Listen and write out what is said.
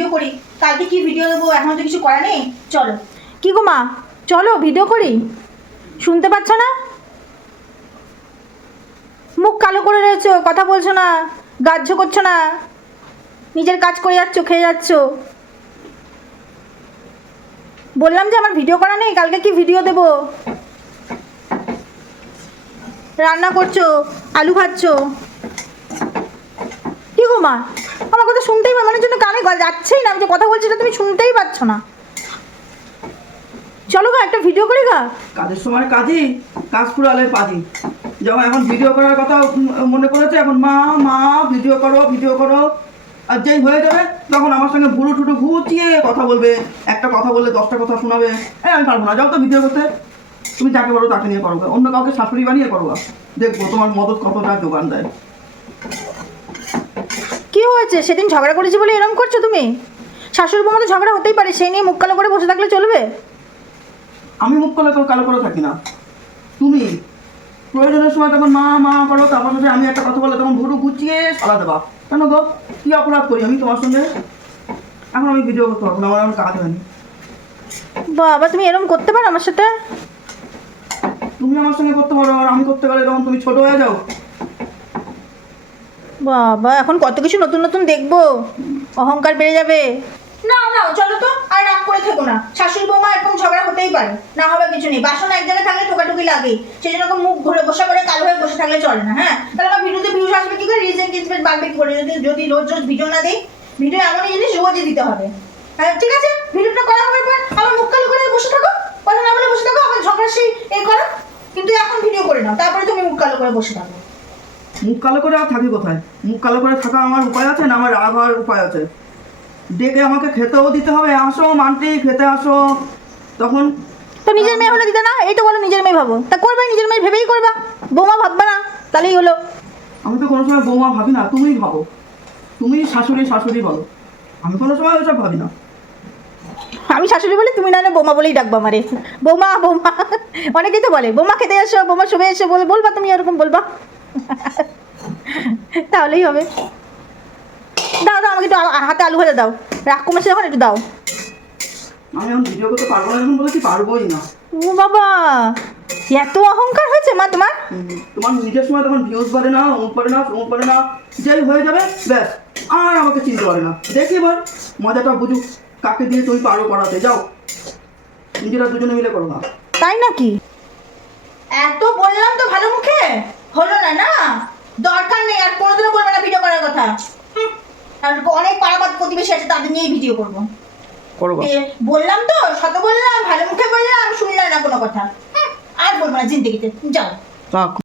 Video করি। কালকে কি ভিডিও দেবো? এখন তো কিছু করা নেই? চলো। কি গো মা? চলো ভিডিও করি। শুনতে পাচ্ছ না? মুখ কালো করে রয়েছো, কথা বলছো না গাজ্য করছ না, নিজের কাজ করে যাচ্ছ, খেয়ে যাচ্ছ। বললাম যে আমার ভিডিও করা নেই, কালকে কি ভিডিও দেবো? রান্না করছ, আলু ভাজছো মা আমার কথা শুনতেই পা- মনের জন্য কানে যাচ্ছেই না। আমি যে কথা বলছি সেটা তুমি শুনতেই পাচ্ছ না। চলো গা, একটা ভিডিও করি গা। কাজের সময় কাজই, কাজ ফুরালে পাজি যেমন এখন ভিডিও করার কথা মনে পড়েছে, এখন মা মা ভিডিও করো ভিডিও করো। আর যেই হয়ে যাবে, তখন আমার সঙ্গে ভুরু টুটু ঘুচিয়ে কথা বলবে। একটা কথা বললে দশটা কথা শোনাবে। এই আমি পারব না। যাও তো ভিডিও করতে। তুমি যাকে পারো তাকে নিয়ে করো অন্য কাউকে শাশুড়ি বানিয়ে করো দেখব তোমার মদত কতটা যোগান দেয়। হয়েছে? সেদিন ঝগড়া করেছি বলে এরকম করছ তুমি? শাশুড়ি বৌমা তো ঝগড়া হতেই পারে সেই নিয়ে মুখ কালো করে বসে থাকলে চলবে? আমি মুখ কালো করে কালো করে থাকি না। তুমি প্রয়োজনের সময় তখন মা মা করো তারপর যদি আমি একটা কথা বলে তখন ভুরু গুছিয়ে সালা দেবা। কেন গো? কি অপরাধ করি আমি তোমার সঙ্গে? এখন আমি ভিডিও করতে পারব না আমার কাজ হয়নি বাবা তুমি এরকম করতে পারো আমার সাথে? তুমি আমার সঙ্গে করতে পারো আর আমি করতে গেলে তখন তুমি ছোট হয়ে যাও। বাবা, এখন কত কিছু নতুন নতুন দেখব। অহংকার বেড়ে যাবে। না না, চলো তো, আর রাগ করে থেকো না। শাশুড়ি বৌমা এরকম ঝগড়া হতেই পারে। না হবে কিছু নেই। বাসন এক জায়গায় থাকলে টোকাটুকি লাগে। সেই জন্য মুখ ঘুরে বসে করে কালো হয়ে বসে থাকলে চলে না হ্যাঁ? তাহলে আমার ভিডিওতে ভিউজ আসবে কি করে? রিচ এনগেজমেন্ট বাড়বে কি করে? যদি যদি রোজ রোজ ভিডিও না দিই ভিডিও এমনই জিনিস রোজই দিতে হবে। হ্যাঁ ঠিক আছে? ভিডিওটা করা হওয়ার পর আমার মুখ কালো করে বসে থাকো। কথা না বলে বসে থাকো, আবার ঝগড়া সেই এ করো। কিন্তু এখন ভিডিও করে নাও। তারপরে তুমি মুখ কালো করে বসে থাকো। মুখ কালো করে আর থাকি কোথায়? মুখ কালো করে থাকা আমার উপায় আছে না আমার রাগ হওয়ার উপায় আছে? ডেকে আমাকে খেতেও দিতে হবে। আসো মানতে খেতে আসো। তখন তো নিজের মেয়ে হলে দিতে না? এই তো বলো নিজের মেয়ে ভাবো। তা করবে নিজের মেয়ে ভেবেই করবা। বৌমা ভাববে না তাহলেই হলো। আমি তো কোনো সময় বৌমা ভাবি না তুমিই ভাবো। তুমি শাশুড়ি শাশুড়ি বলো। আমি কোনো সময় ওসব ভাবি না। আমি শাশুড়ি বলি তুমি না বৌমা বলেই ডাকবা আমারে। বৌমা বৌমা। অনেকেই তো বলে বৌমা খেতে এসো বৌমা শুভে এসো বলে বলবা তুমি এরকম বলবা। তাহলেই হবে। দাও দাও আমাকে একটু হাতে আলু ভাজা দাও। রাগ কমেছে যখন একটু দাও। আমি এখন ভিডিও করতে পারব না বলেছি পারবোই না। ও বাবা এত অহংকার হয়েছে মা তোমার? তোমার নিজের সময় তখন ভিউজ পারে না অমুক পারে না অমুক পারে না যেই হয়ে যাবে ব্যাস। আর আমাকে চিনতে পারে না। দেখি এবার মজাটা বুঝুক কাকে দিয়ে তুমি পারো যাও নিজেরা দুজনে মিলে করো না তাই নাকি? এত বললাম তো ভালো মুখে? হলো না না? দরকার নেই আর কোনোদিনও বলবে না ভিডিও করার কথা। আর অনেক পাড়াবাদ প্রতিবেশী আছে তাদের নিয়েই ভিডিও করব। বললাম তো শত বললাম ভালো মুখে বললাম শুনলাম না কোনো কথা। আর বলব না জিন্দিগিতে। যাও।